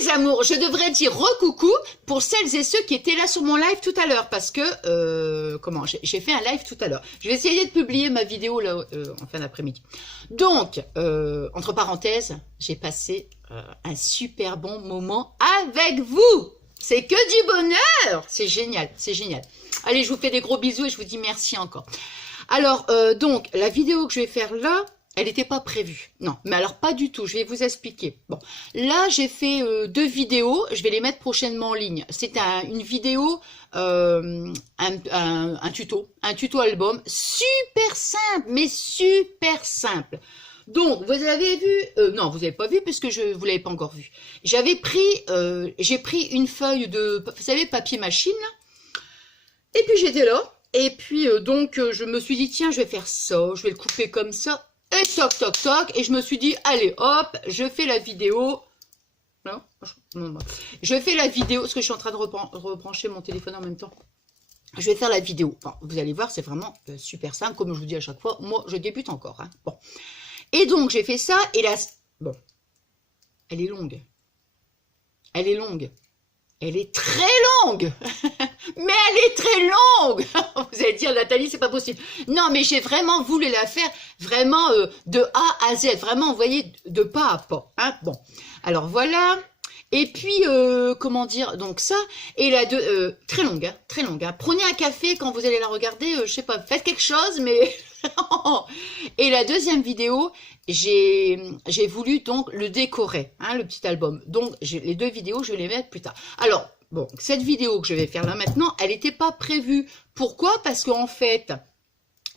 les amours, je devrais dire recoucou pour celles et ceux qui étaient là sur mon live tout à l'heure, parce que, j'ai fait un live tout à l'heure. Je vais essayer de publier ma vidéo là, en fin d'après-midi. Donc, entre parenthèses, j'ai passé un super bon moment avec vous. C'est que du bonheur. C'est génial, c'est génial. Allez, je vous fais des gros bisous et je vous dis merci encore. Alors, donc, la vidéo que je vais faire là, elle n'était pas prévue. Non, mais alors pas du tout. Je vais vous expliquer. Bon, là, j'ai fait 2 vidéos. Je vais les mettre prochainement en ligne. C'est une vidéo, un tuto album. Super simple, mais super simple. Donc, vous avez vu, non, vous n'avez pas vu puisque vous l'avez pas encore vu. J'ai pris une feuille de, vous savez, papier machine, là. Et puis j'étais là. Et puis, donc, je me suis dit, tiens, je vais faire ça. Je vais le couper comme ça. Et toc, toc, toc. Et je me suis dit, allez, hop, je fais la vidéo. Non, je fais la vidéo, parce que je suis en train de rebrancher mon téléphone en même temps. Je vais faire la vidéo. Enfin, vous allez voir, c'est vraiment super simple. Comme je vous dis à chaque fois, moi, je débute encore. Hein. Bon. Et donc, j'ai fait ça. Et là, bon, elle est longue. Elle est longue. Elle est très longue. Mais elle est très longue. Vous allez dire, Nathalie, c'est pas possible. Non, mais j'ai vraiment voulu la faire vraiment de A à Z. Vraiment, vous voyez, de pas à pas. Hein. Bon, alors voilà. Et puis, comment dire, donc ça. Et la très longue, hein, très longue. Hein. Prenez un café quand vous allez la regarder. Je sais pas, faites quelque chose, mais... Et la deuxième vidéo, j'ai voulu donc le décorer, hein, le petit album. Donc, les 2 vidéos, je vais les mettre plus tard. Alors, bon, cette vidéo que je vais faire là maintenant, elle n'était pas prévue. Pourquoi? Parce qu'en fait,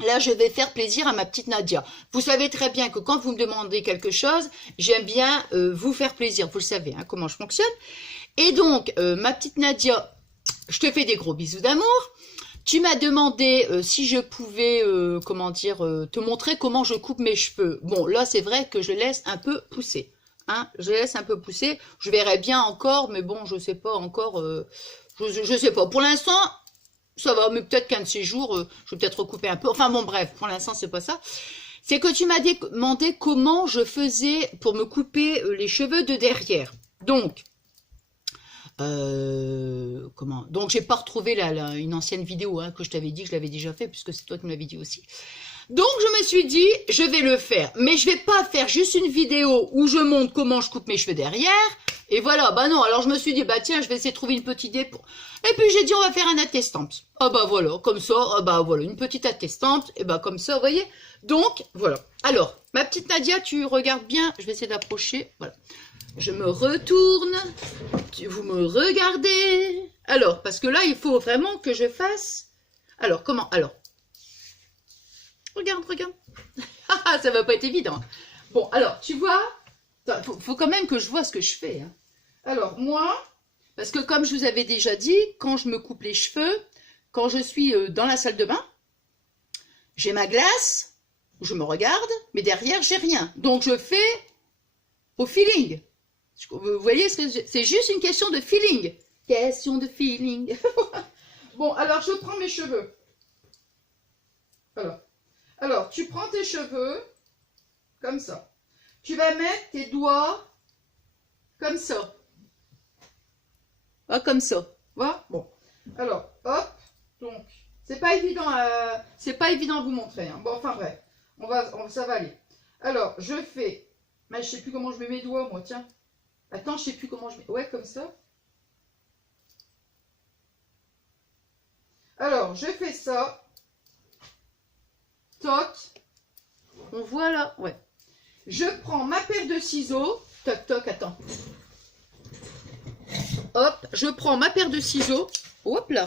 là, je vais faire plaisir à ma petite Nadia. Vous savez très bien que quand vous me demandez quelque chose, j'aime bien vous faire plaisir. Vous le savez, hein, comment je fonctionne. Et donc, ma petite Nadia, je te fais des gros bisous d'amour. Tu m'as demandé si je pouvais, comment dire, te montrer comment je coupe mes cheveux. Bon, là, c'est vrai que je laisse un peu pousser. Hein, je laisse un peu pousser. Je verrai bien encore, mais bon, je sais pas encore. Je sais pas. Pour l'instant, ça va, mais peut-être qu'un de ces jours, je vais peut-être recouper un peu. Enfin bon, bref, pour l'instant, c'est pas ça. C'est que tu m'as demandé comment je faisais pour me couper les cheveux de derrière. Donc... donc j'ai pas retrouvé une ancienne vidéo hein, que je t'avais dit que je l'avais déjà fait puisque c'est toi qui me l'avais dit aussi. Donc je me suis dit je vais le faire, mais je vais pas faire juste une vidéo où je montre comment je coupe mes cheveux derrière et voilà. Bah non, alors je me suis dit bah tiens, je vais essayer de trouver une petite idée pour... Et puis j'ai dit on va faire un attestamp. Ah bah voilà, comme ça, ah bah voilà, une petite attestamp et bah comme ça, vous voyez. Donc voilà. Alors ma petite Nadia, tu regardes bien, je vais essayer d'approcher, voilà. Je me retourne, vous me regardez. Alors, parce que là, il faut vraiment que je fasse... Alors, comment? Alors, regarde, regarde. Ça va pas être évident. Bon, alors, tu vois, faut quand même que je vois ce que je fais. Hein. Alors, moi, parce que comme je vous avais déjà dit, quand je me coupe les cheveux, quand je suis dans la salle de bain, j'ai ma glace, je me regarde, mais derrière, j'ai rien. Donc, je fais au feeling. Vous voyez, c'est juste une question de feeling. Question de feeling. Bon, alors je prends mes cheveux. Voilà. Alors, tu prends tes cheveux comme ça. Tu vas mettre tes doigts comme ça. Ah, comme ça. Voilà. Bon. Alors, hop. Donc, c'est pas évident à vous montrer. Hein. Bon, enfin bref. Ça va aller. Alors, je fais. Mais je sais plus comment je mets mes doigts, moi. Tiens. Attends, je sais plus comment je mets. Ouais, comme ça. Alors, je fais ça. Toc. On voit là. Ouais. Je prends ma paire de ciseaux. Toc, toc, attends. Hop, je prends ma paire de ciseaux. Hop là.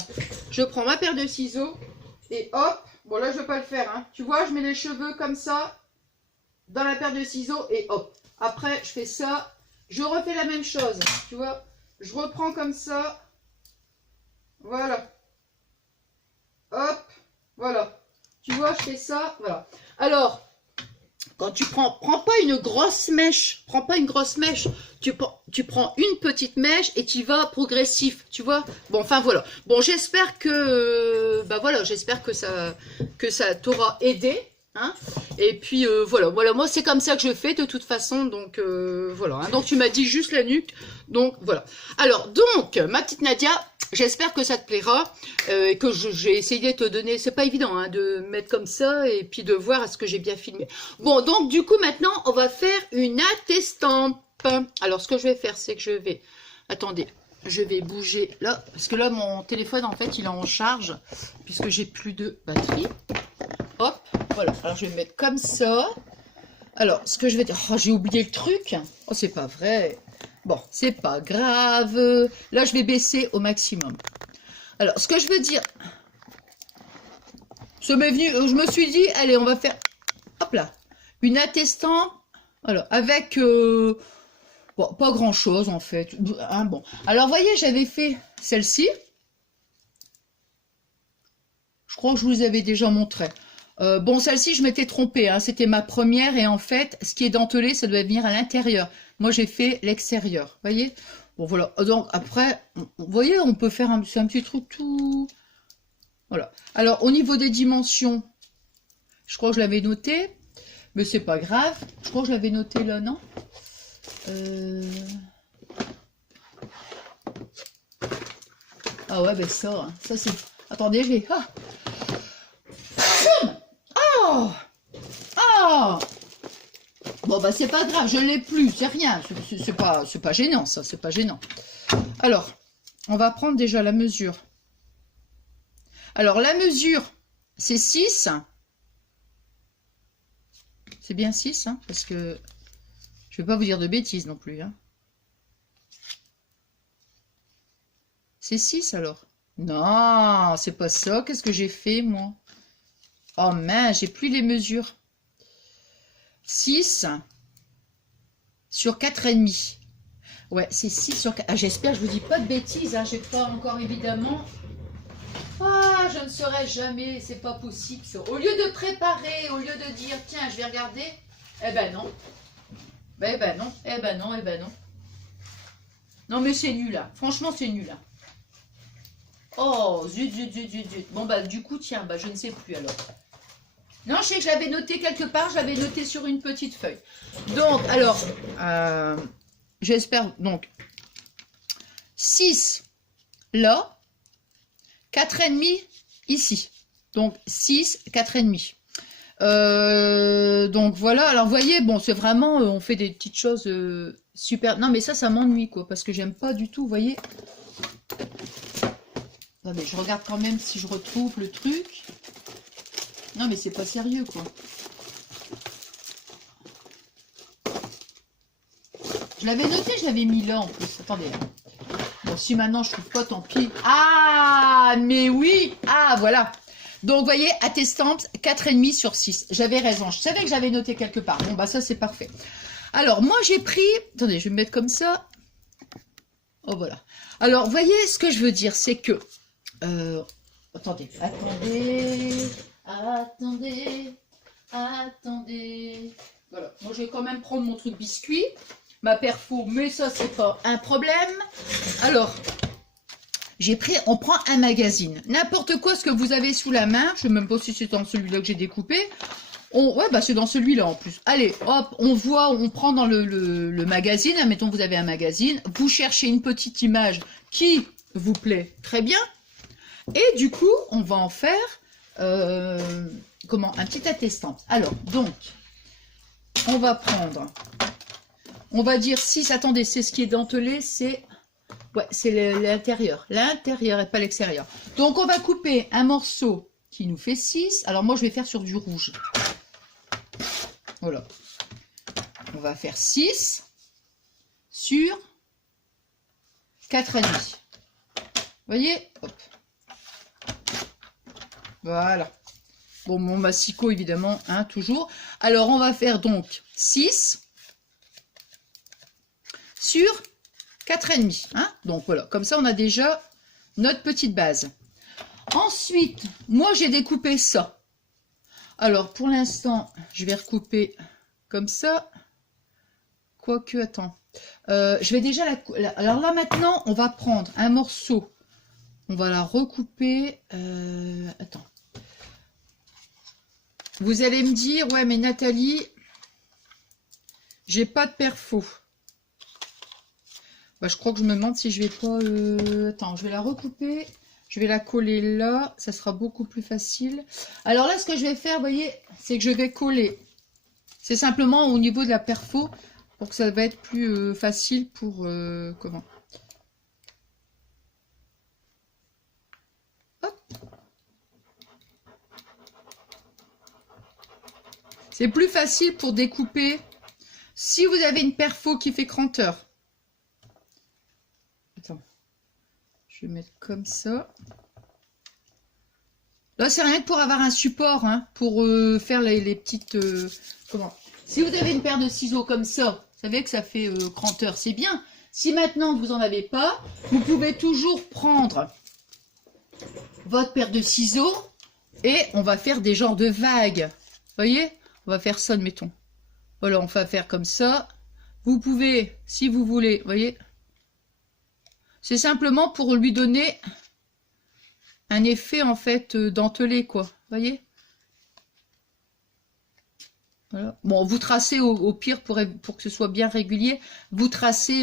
Je prends ma paire de ciseaux. Et hop. Bon, là, je ne vais pas le faire. Hein. Tu vois, je mets les cheveux comme ça. Dans la paire de ciseaux. Et hop. Après, je fais ça. Je refais la même chose, tu vois. Je reprends comme ça. Voilà. Hop. Voilà. Tu vois, je fais ça. Voilà. Alors, quand tu prends pas une grosse mèche. Prends pas une grosse mèche. Tu prends une petite mèche et tu vas progressif, tu vois. Bon, enfin, voilà. Bon, j'espère que... bah voilà, j'espère que ça t'aura aidé. Hein, et puis voilà, moi c'est comme ça que je fais de toute façon, donc voilà. Hein, donc tu m'as dit juste la nuque, donc voilà. Alors donc ma petite Nadia, j'espère que ça te plaira, et que j'ai essayé de te donner, c'est pas évident hein, de mettre comme ça et puis de voir est-ce que j'ai bien filmé. Bon donc du coup maintenant on va faire une attestampe. Alors ce que je vais faire c'est que je vais, attendez, je vais bouger là, parce que là mon téléphone en fait il est en charge, puisque j'ai plus de batterie. Hop, voilà, alors je vais me mettre comme ça. Alors, ce que je vais dire... Oh, j'ai oublié le truc. Oh, c'est pas vrai. Bon, c'est pas grave. Là, je vais baisser au maximum. Alors, ce que je veux dire... Ça m'est venu... Je me suis dit, allez, on va faire... Hop là. Une attestant. Alors, avec... Bon, pas grand-chose, en fait. Hein, bon. Alors, voyez, j'avais fait celle-ci. Je crois que je vous avais déjà montré. Bon, celle-ci, je m'étais trompée, hein, c'était ma première, et en fait, ce qui est dentelé, ça doit venir à l'intérieur. Moi, j'ai fait l'extérieur, voyez. Bon, voilà, donc après, vous voyez, on peut faire un petit truc tout... Voilà. Alors, au niveau des dimensions, je crois que je l'avais noté, mais c'est pas grave. Je crois que je l'avais noté là, non Ah ouais, ben ça, hein, ça c'est... Attendez, je vais... Ah. Oh, oh. Bon bah c'est pas grave, je l'ai plus, c'est rien, c'est pas gênant ça, c'est pas gênant. Alors, on va prendre déjà la mesure. Alors la mesure, c'est 6. C'est bien 6, hein, parce que je vais pas vous dire de bêtises non plus. Hein. C'est 6 alors? Non, c'est pas ça, qu'est-ce que j'ai fait moi? Oh mince, j'ai plus les mesures. 6 sur 4,5. Ouais, c'est 6 sur 4. Ah, j'espère, je vous dis pas de bêtises. Hein, j'ai pas encore évidemment. Ah, je ne saurais jamais. C'est pas possible ça. Au lieu de préparer, au lieu de dire tiens, je vais regarder. Eh ben non. Eh ben non. Eh ben non. Eh ben non. Non, mais c'est nul là. Franchement, c'est nul là. Oh, zut, zut, zut, zut, zut. Bon, bah, du coup, tiens, bah, je ne sais plus alors. Non, je sais que je l'avais noté quelque part, je l'avais noté sur une petite feuille. Donc, alors, j'espère, donc, 6 là, 4,5 ici. Donc, 6, 4,5. Donc, voilà. Alors, vous voyez, bon, c'est vraiment, on fait des petites choses super... Non, mais ça m'ennuie, quoi, parce que j'aime pas du tout, vous voyez. Attendez, je regarde quand même si je retrouve le truc. Non, mais c'est pas sérieux, quoi. Je l'avais noté, je l'avais mis là, en plus. Attendez. Bon, si maintenant je trouve pas, tant pis. Ah, mais oui. Ah, voilà. Donc, vous voyez, attestampe, 4,5 sur 6. J'avais raison. Je savais que j'avais noté quelque part. Bon, bah ça, c'est parfait. Alors, moi, j'ai pris... Attendez, je vais me mettre comme ça. Oh, voilà. Alors, vous voyez, ce que je veux dire, c'est que... Attendez. Voilà, moi je vais quand même prendre mon truc biscuit, ma perfo, mais ça c'est pas un problème. Alors, on prend un magazine, n'importe quoi ce que vous avez sous la main, je sais même pas si c'est dans celui-là que j'ai découpé. Ouais, bah c'est dans celui-là en plus. Allez, hop, on prend dans le magazine, admettons vous avez un magazine, vous cherchez une petite image qui vous plaît très bien, et du coup, on va en faire... un petit attestant. Alors, donc, on va prendre, on va dire 6, attendez, c'est ce qui est dentelé, c'est, ouais, c'est l'intérieur et pas l'extérieur. Donc, on va couper un morceau qui nous fait 6. Alors, moi, je vais faire sur du rouge. Voilà. On va faire 6 sur 4,5. Vous voyez? Hop. Voilà. Bon, mon massicot, évidemment, hein, toujours. Alors, on va faire donc 6 sur 4,5. Hein. Donc, voilà. Comme ça, on a déjà notre petite base. Ensuite, moi, j'ai découpé ça. Alors, pour l'instant, je vais recouper comme ça. Quoique, attends. Je vais déjà alors là, maintenant, on va prendre un morceau. On va la recouper. Attends. vous allez me dire, ouais, mais Nathalie, j'ai pas de perfo. Bah, je crois que je me demande si je vais pas... Attends, je vais la recouper. Je vais la coller là. Ça sera beaucoup plus facile. Alors là, ce que je vais faire, vous voyez, c'est que je vais coller. C'est simplement au niveau de la perfo pour que ça va être plus facile pour... comment? C'est plus facile pour découper si vous avez une perfo qui fait cranteur. Attends. Je vais mettre comme ça. Là, c'est rien que pour avoir un support, hein, pour faire les petites... comment? Si vous avez une paire de ciseaux comme ça, vous savez que ça fait cranteur, c'est bien. Si maintenant vous n'en avez pas, vous pouvez toujours prendre votre paire de ciseaux et on va faire des genres de vagues. Vous voyez? On va faire ça, admettons. Voilà, on va faire comme ça. Vous pouvez, si vous voulez, vous voyez? C'est simplement pour lui donner un effet, en fait, dentelé, quoi. Vous voyez? Voilà. Bon, vous tracez au pire pour que ce soit bien régulier. Vous tracez,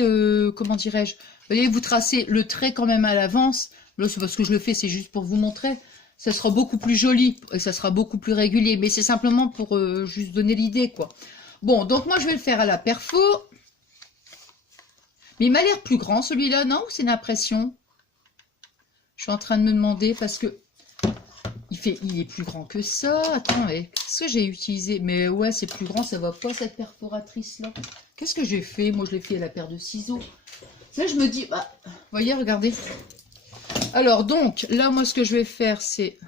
comment dirais-je? Vous voyez, vous tracez le trait quand même à l'avance. Là, c'est parce que je le fais, c'est juste pour vous montrer. Ça sera beaucoup plus joli et ça sera beaucoup plus régulier. Mais c'est simplement pour juste donner l'idée, quoi. Bon, donc moi, je vais le faire à la perfo. Mais il m'a l'air plus grand, celui-là, non? C'est une impression. Je suis en train de me demander parce que il est plus grand que ça. Attends, mais qu'est-ce que j'ai utilisé? Mais ouais, c'est plus grand, ça va pas cette perforatrice-là. Qu'est-ce que j'ai fait? Moi, je l'ai fait à la paire de ciseaux. Là, je me dis, bah, voyez, regardez. Alors, donc, là, moi, ce que je vais faire, c'est...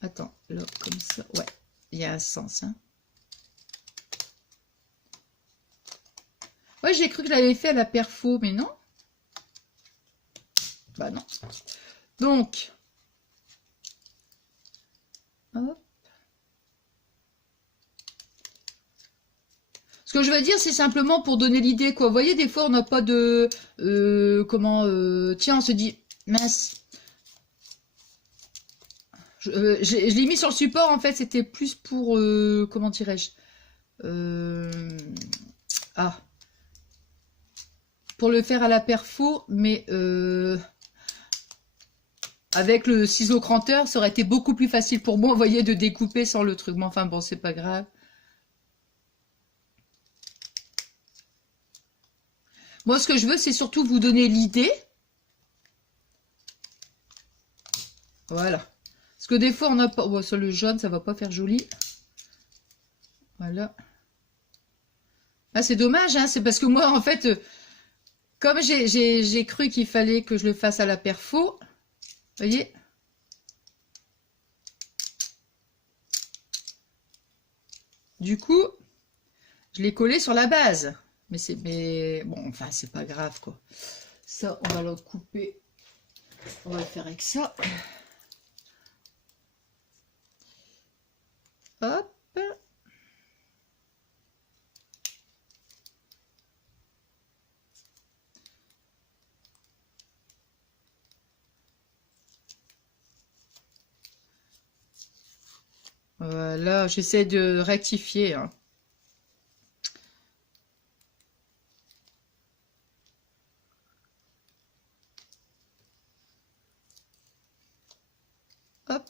Attends, là, comme ça. Ouais, il y a un sens, hein. Ouais, j'ai cru que je l'avais fait à la perfo, mais non. Bah non. Donc, hop. Ce que je veux dire, c'est simplement pour donner l'idée, quoi. Vous voyez, des fois, on n'a pas de... tiens, on se dit, mince. Je l'ai mis sur le support, en fait, c'était plus pour... comment dirais-je pour le faire à la perfo, mais... avec le ciseau cranteur, ça aurait été beaucoup plus facile pour moi, vous voyez, de découper sans le truc. Mais enfin, bon, c'est pas grave. Moi, ce que je veux, c'est surtout vous donner l'idée. Voilà. Parce que des fois, on n'a pas... Bon, sur le jaune, ça va pas faire joli. Voilà. Ah, c'est dommage, hein. C'est parce que moi, en fait, comme j'ai cru qu'il fallait que je le fasse à la perfo, vous voyez? Du coup, je l'ai collé sur la base. Mais bon, enfin, c'est pas grave, quoi. Ça, on va le couper. On va le faire avec ça. Hop. Voilà, j'essaie de rectifier, hein. Hop.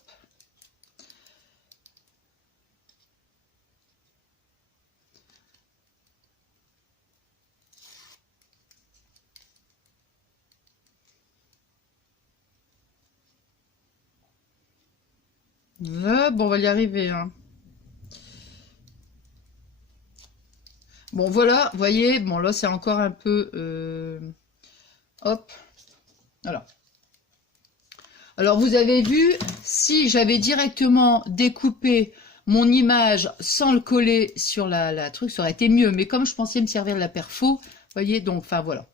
Là, bon, on va y arriver, hein. Bon, voilà, vous voyez, bon, là, c'est encore un peu... hop. Voilà. Alors, vous avez vu, si j'avais directement découpé mon image sans le coller sur la truc, ça aurait été mieux. Mais comme je pensais me servir de la perfo, vous voyez, donc, enfin, voilà.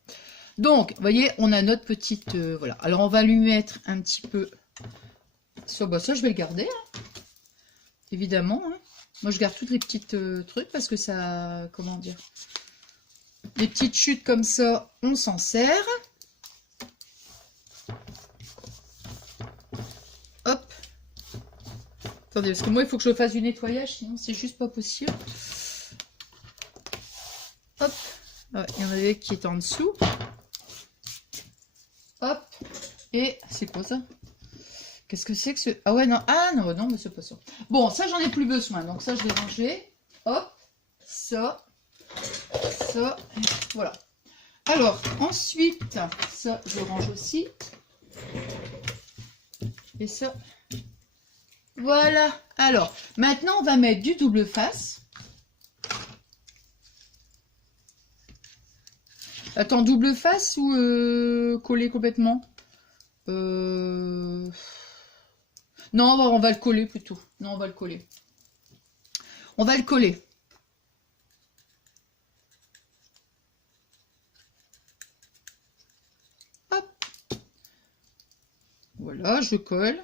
Donc, vous voyez, on a notre petite... voilà. Alors, on va lui mettre un petit peu... Ça, bah, ça je vais le garder, hein. Évidemment, hein. Moi, je garde toutes les petites trucs parce que ça... Comment dire? Les petites chutes comme ça, on s'en sert. Hop. Attendez, parce que moi, il faut que je fasse du nettoyage, sinon c'est juste pas possible. Hop. Ah, il y en avait qui étaient en dessous. Hop. Et c'est quoi ça? Qu'est-ce que c'est que ce... Ah ouais, non. Ah non, non, mais c'est pas ça. Bon, ça, j'en ai plus besoin. Donc ça, je vais ranger. Hop. Ça. Ça. Voilà. Alors, ensuite, ça, je range aussi. Et ça. Voilà. Alors, maintenant, on va mettre du double face. Attends, double face ou coller complètement? Non, on va le coller plutôt. Non, on va le coller. On va le coller. Hop. Voilà, je colle.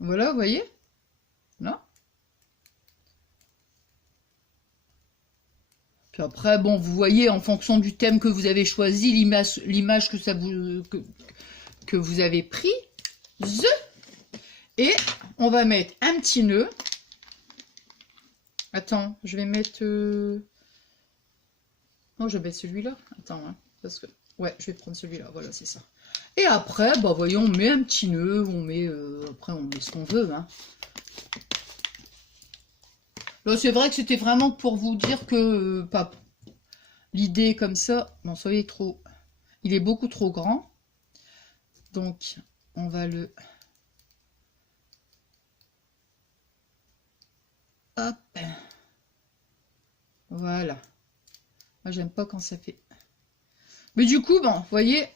Voilà, vous voyez? Là. Puis après, bon, vous voyez, en fonction du thème que vous avez choisi, l'image que ça vous que vous avez pris. Et on va mettre un petit nœud. Attends, je vais mettre... Non, je vais mettre celui-là. Attends, hein, parce que... Ouais, je vais prendre celui-là, voilà, c'est ça. Et après, bah voyons, on met un petit nœud, on met... Après, on met ce qu'on veut, hein. Là, c'est vrai que c'était vraiment pour vous dire que... pas l'idée comme ça... Non, ça est trop... Il est beaucoup trop grand. Donc, on va le... Hop. Voilà. Moi, j'aime pas quand ça fait... Mais du coup, bon, vous voyez,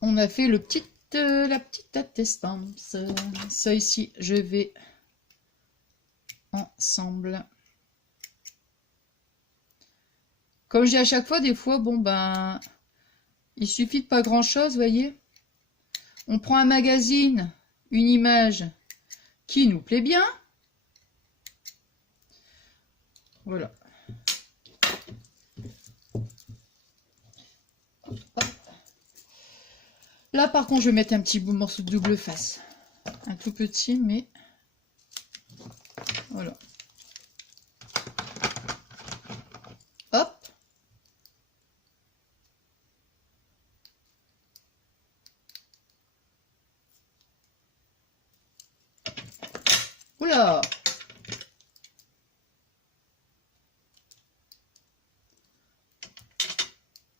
on a fait la petite attestance. Ça ici, je vais ensemble. Comme je dis à chaque fois, des fois, bon, ben, il suffit de pas grand-chose, vous voyez. On prend un magazine, une image qui nous plaît bien. Voilà. Là, par contre, je vais mettre un petit morceau de double face. Un tout petit, mais... Voilà. Hop. Oula.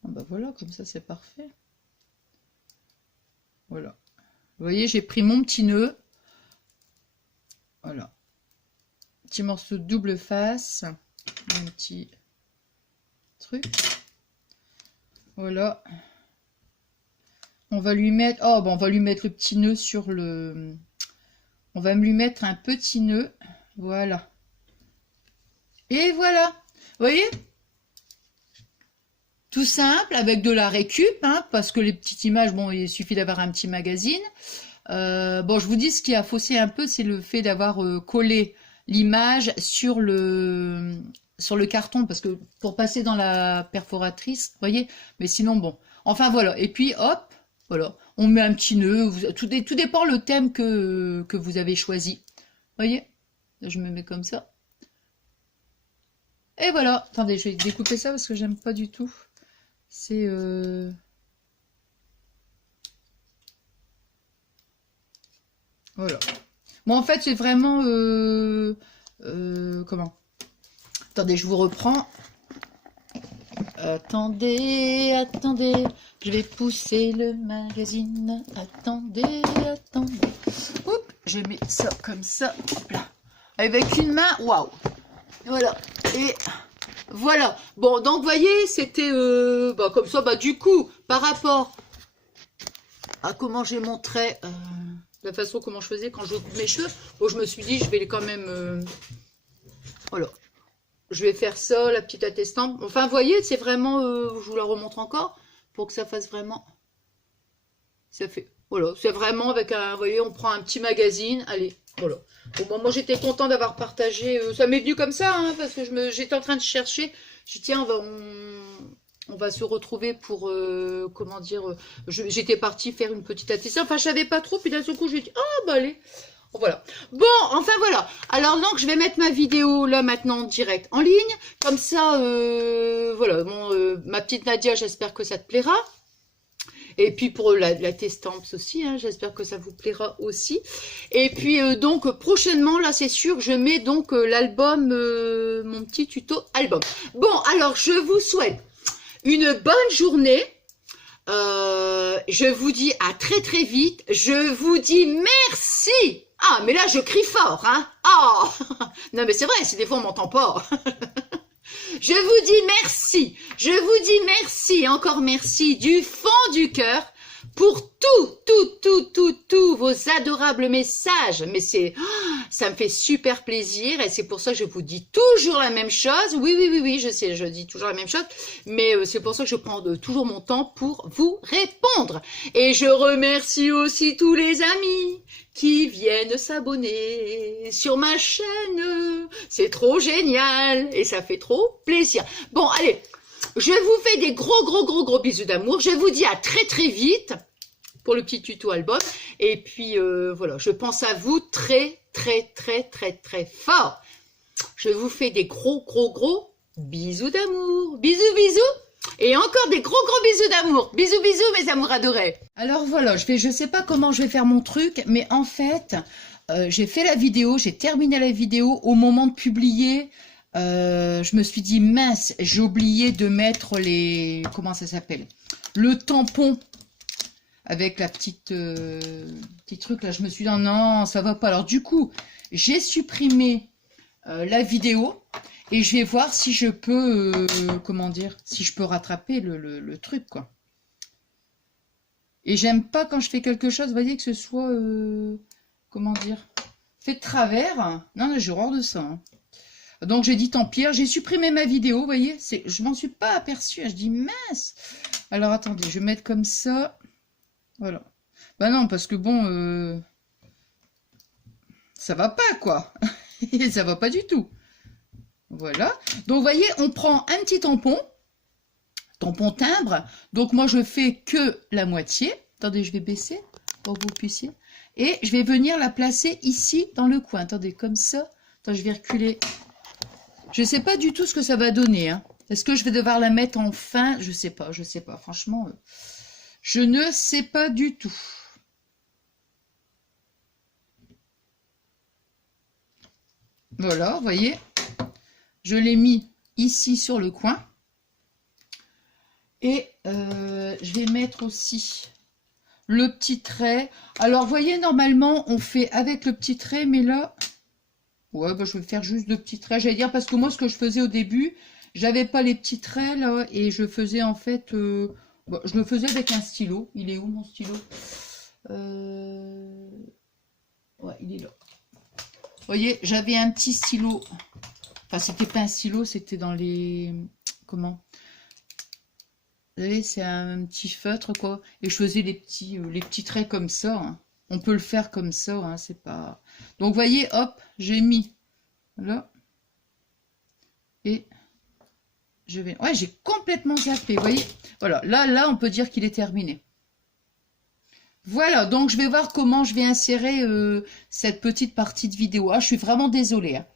Ah bah voilà, comme ça, c'est parfait. Voilà. Vous voyez, j'ai pris mon petit nœud. Voilà. Petit morceau de double face. Un petit truc. Voilà. On va lui mettre... Oh, bon, on va lui mettre le petit nœud sur le... On va lui mettre un petit nœud. Voilà. Et voilà. Vous voyez ? Tout simple, avec de la récup, hein, parce que les petites images, bon, il suffit d'avoir un petit magazine. Bon, je vous dis, ce qui a faussé un peu, c'est le fait d'avoir collé l'image sur le carton, parce que pour passer dans la perforatrice, vous voyez, mais sinon, bon. Enfin, voilà. Et puis, hop, voilà, on met un petit nœud. Tout dépend le thème que vous avez choisi. Vous voyez, là, je me mets comme ça. Et voilà. Attendez, je vais découper ça parce que j'aime pas du tout. C'est... Voilà. Bon, en fait, c'est vraiment... comment? Attendez, je vous reprends. Attendez, attendez. Je vais pousser le magazine. Attendez, attendez. Oups, je mets ça comme ça. Hop là. Avec une main, waouh. Voilà. Et... Voilà, bon, donc vous voyez, c'était bah, comme ça, bah, du coup, par rapport à comment j'ai montré, la façon comment je faisais quand je coupe mes cheveux, bon, je me suis dit, je vais quand même, voilà, je vais faire ça, la petite attestante, enfin, vous voyez, c'est vraiment, je vous la remontre encore, pour que ça fasse vraiment, ça fait, Voilà, c'est vraiment avec un, vous voyez, on prend un petit magazine, allez, voilà. Bon, moi j'étais content d'avoir partagé, ça m'est venu comme ça, hein, parce que j'étais en train de chercher, je dis tiens, on va se retrouver pour, comment dire, j'étais partie faire une petite attestation, enfin je savais pas trop, puis d'un seul coup je dit, ah bah allez, voilà. Bon, enfin voilà. Alors donc je vais mettre ma vidéo là maintenant en direct en ligne, comme ça, voilà, ma petite Nadia, j'espère que ça te plaira. Et puis pour la Testamps aussi, hein, j'espère que ça vous plaira aussi. Et puis donc prochainement, là c'est sûr, je mets donc l'album, mon petit tuto album. Bon, alors je vous souhaite une bonne journée. Je vous dis à très très vite. Je vous dis merci. Ah, mais là je crie fort, hein. Oh non mais c'est vrai, si des fois on m'entend pas. Je vous dis merci, je vous dis merci, encore merci du fond du cœur pour tous vos adorables messages. Mais ça me fait super plaisir et c'est pour ça que je vous dis toujours la même chose. Oui, je sais, je dis toujours la même chose, mais c'est pour ça que je prends toujours mon temps pour vous répondre. Et je remercie aussi tous les amis qui viennent s'abonner sur ma chaîne. C'est trop génial et ça fait trop plaisir. Bon, allez, je vous fais des gros bisous d'amour. Je vous dis à très très vite pour le petit tuto album. Et puis, voilà, je pense à vous très fort. Je vous fais des gros bisous d'amour. Bisous. Et encore des gros bisous d'amour. Bisous mes amours adorés. Alors voilà, je sais pas comment je vais faire mon truc, mais en fait, j'ai fait la vidéo, j'ai terminé la vidéo. Au moment de publier, je me suis dit, mince, j'ai oublié de mettre les... Comment ça s'appelle? Le tampon avec la petit truc là. Je me suis dit, non, ça va pas. Alors du coup, j'ai supprimé la vidéo. Et je vais voir si je peux, comment dire, si je peux rattraper le truc, quoi. Et j'aime pas quand je fais quelque chose, vous voyez, que ce soit, comment dire, fait de travers. Non, j'ai horreur de ça. Hein. Donc j'ai dit tant pis, j'ai supprimé ma vidéo, vous voyez, je m'en suis pas aperçue. Je dis mince. Alors attendez, je vais mettre comme ça. Voilà. Bah non, parce que bon, ça va pas, quoi. Ça va pas du tout. Voilà, donc vous voyez, on prend un petit tampon timbre, donc moi je fais que la moitié, attendez, je vais baisser pour que vous puissiez, et je vais venir la placer ici dans le coin, attendez, comme ça, attends, je vais reculer, je sais pas du tout ce que ça va donner, hein. Est-ce que je vais devoir la mettre en fin, je sais pas, franchement, je ne sais pas du tout. Voilà, vous voyez. Je l'ai mis ici sur le coin. Et je vais mettre aussi le petit trait. Alors, vous voyez, normalement, on fait avec le petit trait, mais là... Ouais, bah, je vais faire juste de petits traits. J'allais dire, parce que moi, ce que je faisais au début, j'avais pas les petits traits, là, et je faisais, en fait... bah, je le faisais avec un stylo. Il est où, mon stylo? Ouais, il est là. Vous voyez, j'avais un petit stylo... Enfin, c'était pas un stylo, c'était dans les... Comment? Vous savez, c'est un petit feutre, quoi. Et je faisais les petits traits comme ça. Hein. On peut le faire comme ça, hein, c'est pas... Donc, vous voyez, hop, j'ai mis là. Et je vais... Ouais, j'ai complètement zappé, vous voyez. Voilà, là, on peut dire qu'il est terminé. Voilà, donc je vais voir comment je vais insérer cette petite partie de vidéo. Ah, je suis vraiment désolée, hein.